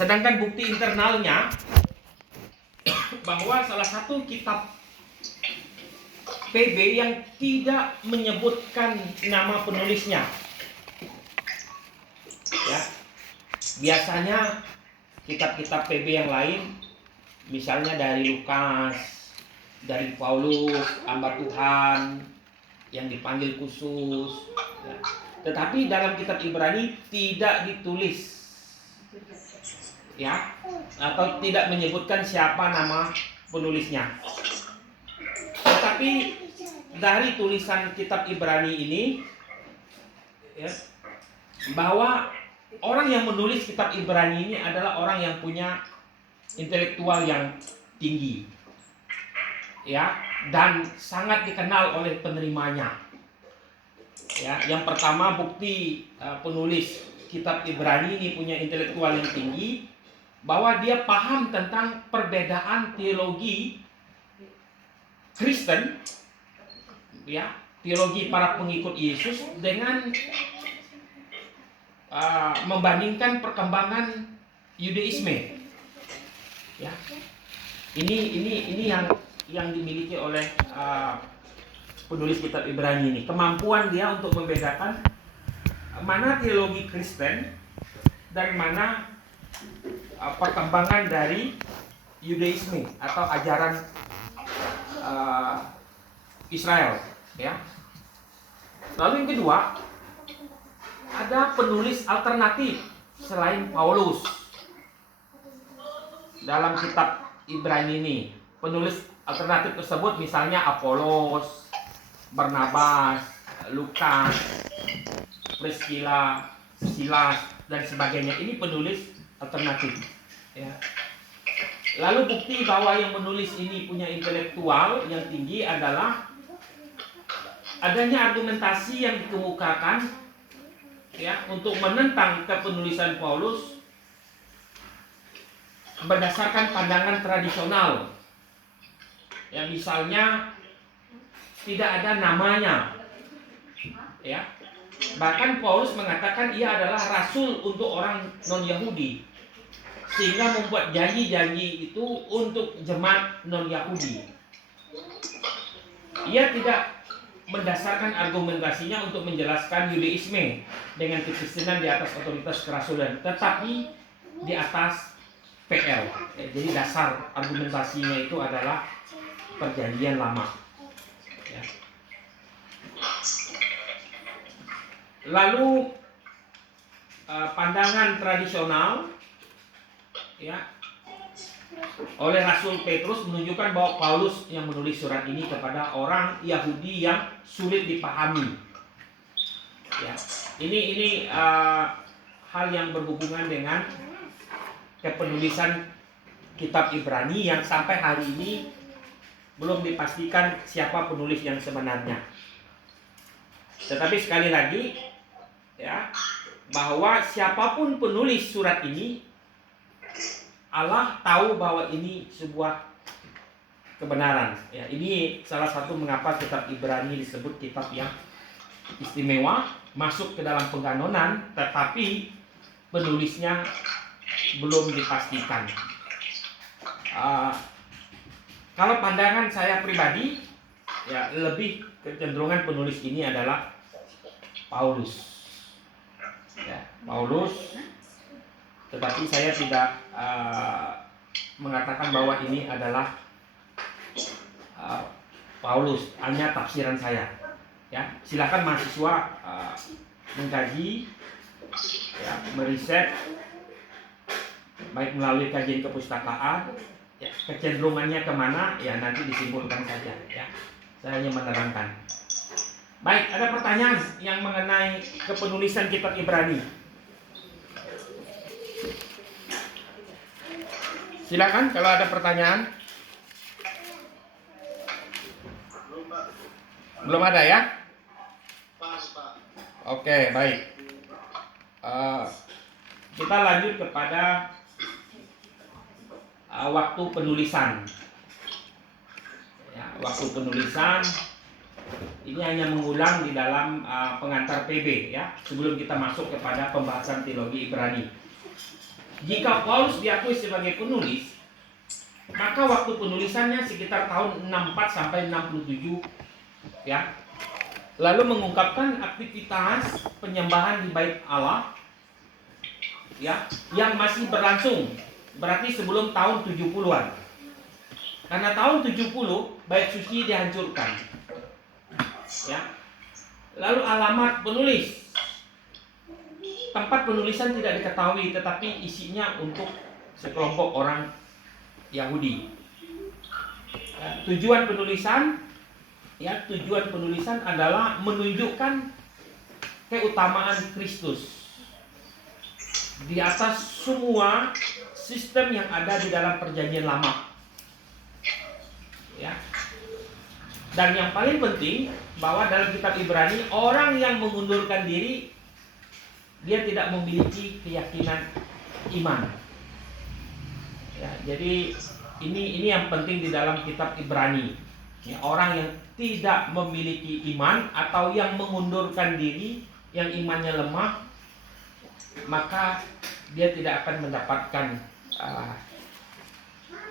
Sedangkan bukti internalnya bahwa salah satu kitab PB yang tidak menyebutkan nama penulisnya. Ya. Biasanya kitab-kitab PB yang lain, misalnya dari Lukas, dari Paulus, hamba Tuhan yang dipanggil khusus, ya. Tetapi dalam kitab Ibrani tidak ditulis, ya, atau tidak menyebutkan siapa nama penulisnya. Tetapi dari tulisan kitab Ibrani ini, ya, bahwa orang yang menulis kitab Ibrani ini adalah orang yang punya intelektual yang tinggi, ya, dan sangat dikenal oleh penerimanya. Ya, yang pertama bukti penulis kitab Ibrani ini punya intelektual yang tinggi, bahwa dia paham tentang perbedaan teologi Kristen, ya, teologi para pengikut Yesus dengan membandingkan perkembangan Yudaisme. Ya, ini yang dimiliki oleh penulis kitab Ibrani ini, kemampuan dia untuk membedakan mana teologi Kristen dan mana perkembangan dari Yudaisme atau ajaran Israel, ya. Lalu yang kedua, ada penulis alternatif selain Paulus dalam kitab Ibrani ini. Penulis alternatif tersebut misalnya Apolos, Barnabas, Lukas, Priscilla, Silas, dan sebagainya. Ini penulis alternatif, ya. Lalu bukti bahwa yang menulis ini punya intelektual yang tinggi adalah adanya argumentasi yang dikemukakan, ya, untuk menentang kepenulisan Paulus berdasarkan pandangan tradisional. Ya, misalnya tidak ada namanya, ya. Bahkan Paulus mengatakan ia adalah rasul untuk orang non-Yahudi, sehingga membuat janji-janji itu untuk jemaat non-Yahudi. Ia tidak mendasarkan argumentasinya untuk menjelaskan Yudaisme dengan kekristenan di atas otoritas kerasulan, tetapi di atas PL. Jadi dasar argumentasinya itu adalah perjanjian lama, ya. Lalu pandangan tradisional, ya, oleh Rasul Petrus menunjukkan bahwa Paulus yang menulis surat ini kepada orang Yahudi yang sulit dipahami. Ya, ini hal yang berhubungan dengan kepenulisan kitab Ibrani yang sampai hari ini belum dipastikan siapa penulis yang sebenarnya. Tetapi sekali lagi, ya, bahwa siapapun penulis surat ini, Allah tahu bahwa ini sebuah kebenaran. Ya, ini salah satu mengapa kitab Ibrani disebut kitab yang istimewa, masuk ke dalam pengganonan, tetapi penulisnya belum dipastikan. Kalau pandangan saya pribadi, ya, lebih kecenderungan penulis ini adalah Paulus. Ya, Paulus. Tetapi saya tidak mengatakan bahwa ini adalah Paulus, hanya tafsiran saya. Ya, silakan mahasiswa mengkaji, ya, meriset, baik melalui kajian kepustakaan, ya, kecenderungannya kemana, ya, nanti disimpulkan saja, ya. Saya hanya menerangkan. Baik, ada pertanyaan yang mengenai kepenulisan kitab Ibrani. Silakan kalau ada pertanyaan. Belum ada, ya? Oke, baik. Kita lanjut kepada waktu penulisan. Ya, waktu penulisan ini hanya mengulang di dalam pengantar PB, ya, sebelum kita masuk kepada pembahasan teologi Ibrani. Jika Paulus diakui sebagai penulis, maka waktu penulisannya sekitar tahun 64 sampai 67 ya. Lalu mengungkapkan aktivitas penyembahan di bait Allah ya, yang masih berlangsung. Berarti sebelum tahun 70-an. Karena tahun 70 bait suci dihancurkan. Ya. Lalu alamat penulis, tempat penulisan tidak diketahui, tetapi isinya untuk sekelompok orang Yahudi. Ya, tujuan penulisan adalah menunjukkan keutamaan Kristus di atas semua sistem yang ada di dalam perjanjian lama. Ya. Dan yang paling penting bahwa dalam kitab Ibrani, orang yang mengundurkan diri dia tidak memiliki keyakinan iman. Ya, jadi ini yang penting di dalam kitab Ibrani. Ya, orang yang tidak memiliki iman atau yang mengundurkan diri, yang imannya lemah, maka dia tidak akan mendapatkan